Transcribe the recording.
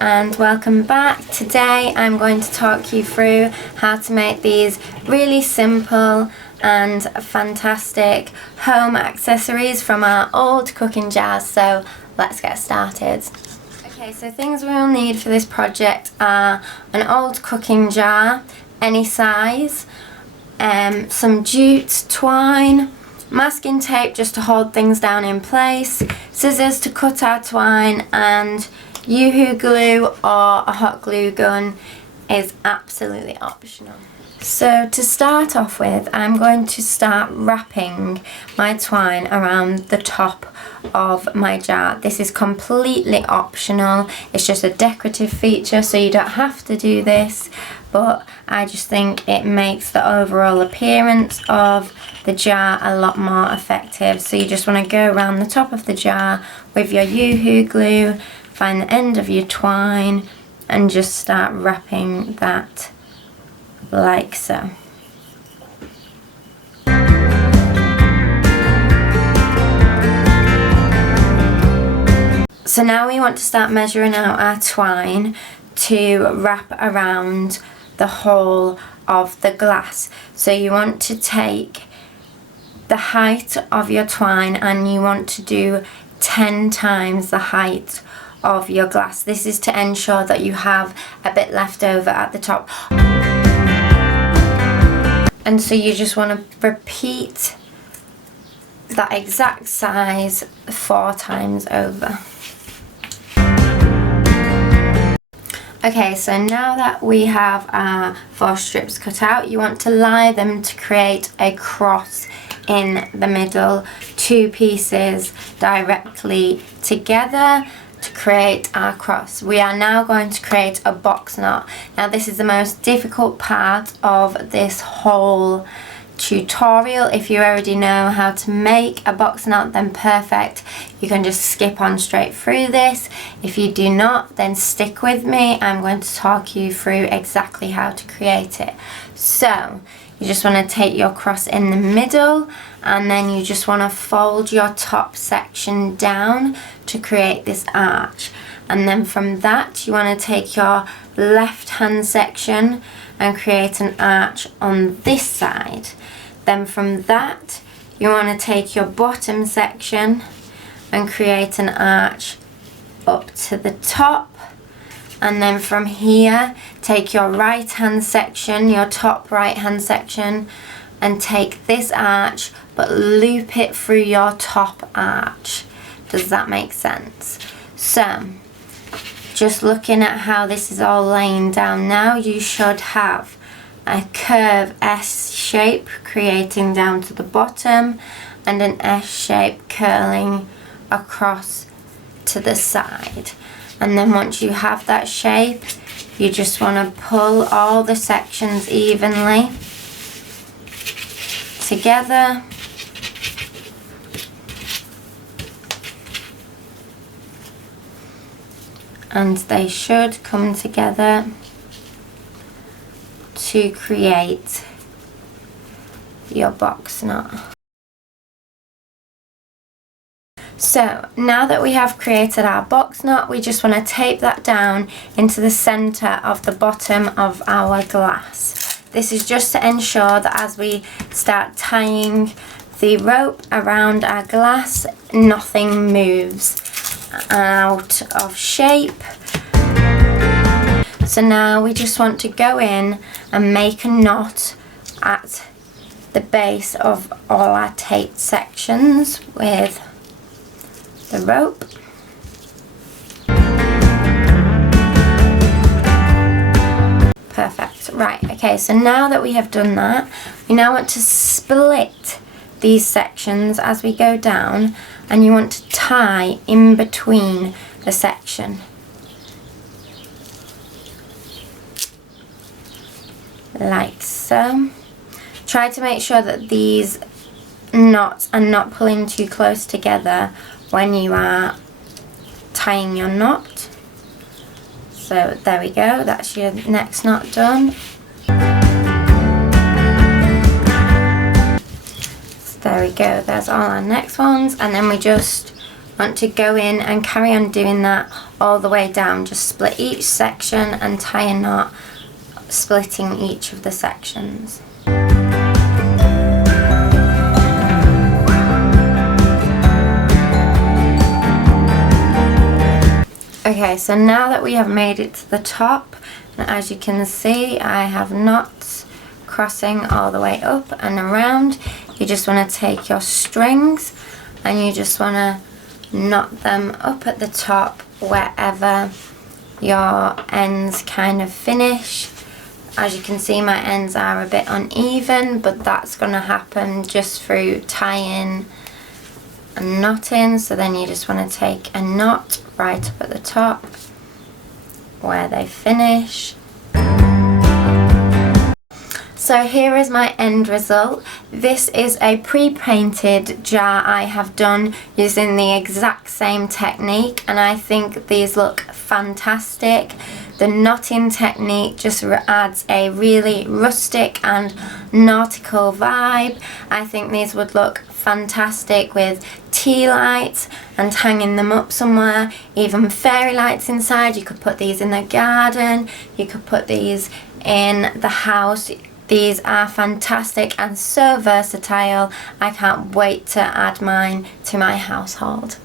and welcome back. Today I'm going to talk you through how to make these really simple and fantastic home accessories from our old cooking jars. So let's get started. Okay, so things we will need for this project are an old cooking jar, any size, some jute twine, masking tape just to hold things down in place, scissors to cut our twine, and Yoo-hoo glue or a hot glue gun is absolutely optional. So to start off with, I'm going to start wrapping my twine around the top of my jar. This is completely optional. It's just a decorative feature, so you don't have to do this, but I just think it makes the overall appearance of the jar a lot more effective. So you just want to go around the top of the jar with your Yoo-hoo glue, find the end of your twine and just start wrapping that like so. So now we want to start measuring out our twine to wrap around the whole of the glass. So you want to take the height of your twine and you want to do 10 times the height of your glass. This is to ensure that you have a bit left over at the top. And so you just want to repeat that exact size 4 times over. Okay, so now that we have our 4 strips cut out, you want to lie them to create a cross in the middle, 2 pieces directly together to create our cross. We are now going to create a box knot. Now this is the most difficult part of this whole tutorial. If you already know how to make a box knot, then perfect. You can just skip on straight through this. If you do not, then stick with me. I'm going to talk you through exactly how to create it. So you just want to take your cross in the middle and then you just want to fold your top section down to create this arch. And then from that you want to take your left hand section and create an arch on this side. Then from that you want to take your bottom section and create an arch up to the top. And then from here take your right hand section, your top right hand section, and take this arch but loop it through your top arch. Does that make sense? So just looking at how this is all laying down now, you should have a curve S shape creating down to the bottom and an S shape curling across to the side. And then once you have that shape, you just want to pull all the sections evenly together. And they should come together to create your box knot. So now that we have created our box knot, we just want to tape that down into the center of the bottom of our glass. This is just to ensure that as we start tying the rope around our glass, nothing moves out of shape. So now we just want to go in and make a knot at the base of all our taped sections with the rope. Perfect. Right, okay, so now that we have done that, we now want to split these sections as we go down, and you want to tie in between the section. Like so. Try to make sure that these knots are not pulling too close together when you are tying your knot. So there we go, that's your next knot done. So there we go, there's all our next ones, and then we just want to go in and carry on doing that all the way down. Just split each section and tie a knot, splitting each of the sections. Okay, so now that we have made it to the top, and as you can see, I have knots crossing all the way up and around. You just want to take your strings and you just want to knot them up at the top wherever your ends kind of finish. As you can see, my ends are a bit uneven, but that's going to happen just through tying and knotting. So then you just want to take a knot right up at the top where they finish. So here is my end result. This is a pre-painted jar I have done using the exact same technique, and I think these look fantastic. The knotting technique just adds a really rustic and nautical vibe. I think these would look fantastic with tea lights and hanging them up somewhere, even fairy lights inside. You could put these in the garden, you could put these in the house. These are fantastic and so versatile. I can't wait to add mine to my household.